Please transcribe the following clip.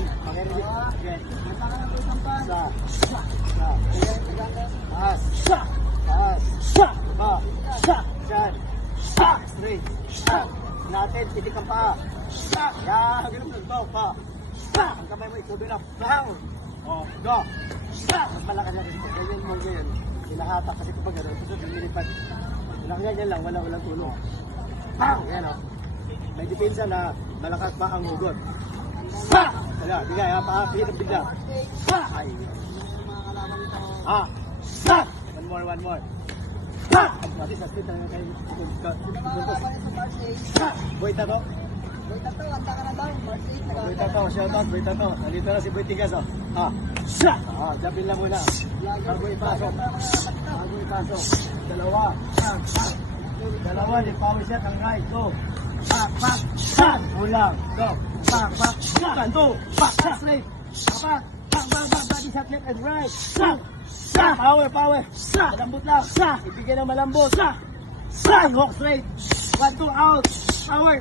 yan. Pakirin. Okay. Straight. Natin, titik ang paa. Yan, ganun lang to. Pa. Ang kamay mo, ituloy na. Oh, go. Mas malakas na rin. Ganyan mo ganyan. Hinahatak kasi kapag gano'n. Gusto lumilipad. Ganyan lang, walang tulong. Yan o. May depensa na malakas pa ang hugot. Wala, bigay ha. Pakapihit ang bigla. Ay. One more. Pati sa split talaga kayo. Boy Tato. Boy Tato, shout out Boy Tato. Nandito na si Boy Tigas oh. Jump in lang muna. Bago ipasok. Dalawa, di power shot ang right. Go. Ulang. Go. Ganto. Straight. Body shot left and right. Power. Malambot lang. Ibigay ng malambot. Hawk straight. 1, 2 out. Power.